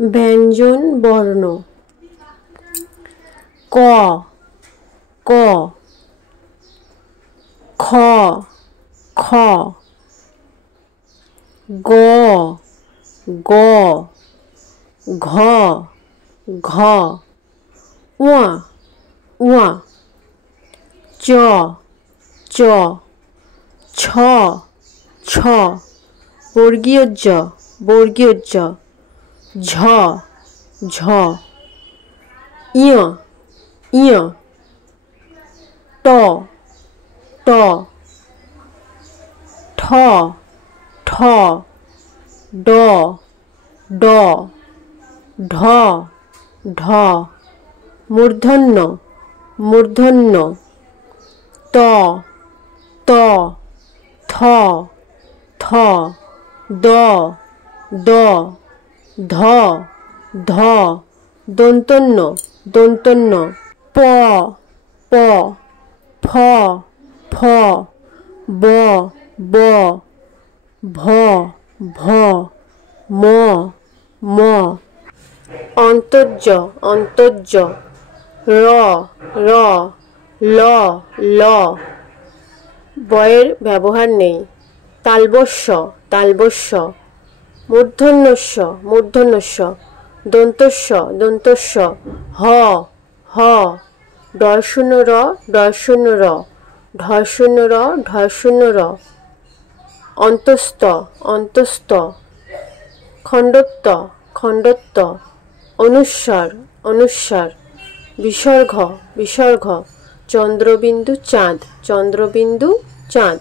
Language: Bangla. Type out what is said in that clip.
ব্যঞ্জন বর্ণ ক ক খ খ গ গ ঘ ঘ ওয়া ওয়া চ চ ছ ছ বর্গীয় জ বর্গীয় জ ঝ ঝ ইয় ইয় ট ট ঠ ঠ ড ড ঢ ঢ মূর্ধন্য মূর্ধন্য ত ত থ থ দ দ ধ ধ দন্তন্য দন্তন্য প প ফ ফ ব ব ভ ভ ম ম অন্তর্জ অন্তর্জ র র ল ল বয়ের ব্যবহার নেই তালবস্য তালবস্য মূর্ধন্যস্য মূর্ধন্যস্য দন্তস্য দন্তস্য হ হ ডয়শূন্য র ডয়শূন্য র ঢয়শূন্য র ঢয়শূন্য র অন্তস্থ অন্তস্থ খণ্ডত্ব খণ্ডত্ব অনুস্বার অনুস্বার বিসর্গ বিসর্গ চন্দ্রবিন্দু চাঁদ চন্দ্রবিন্দু চাঁদ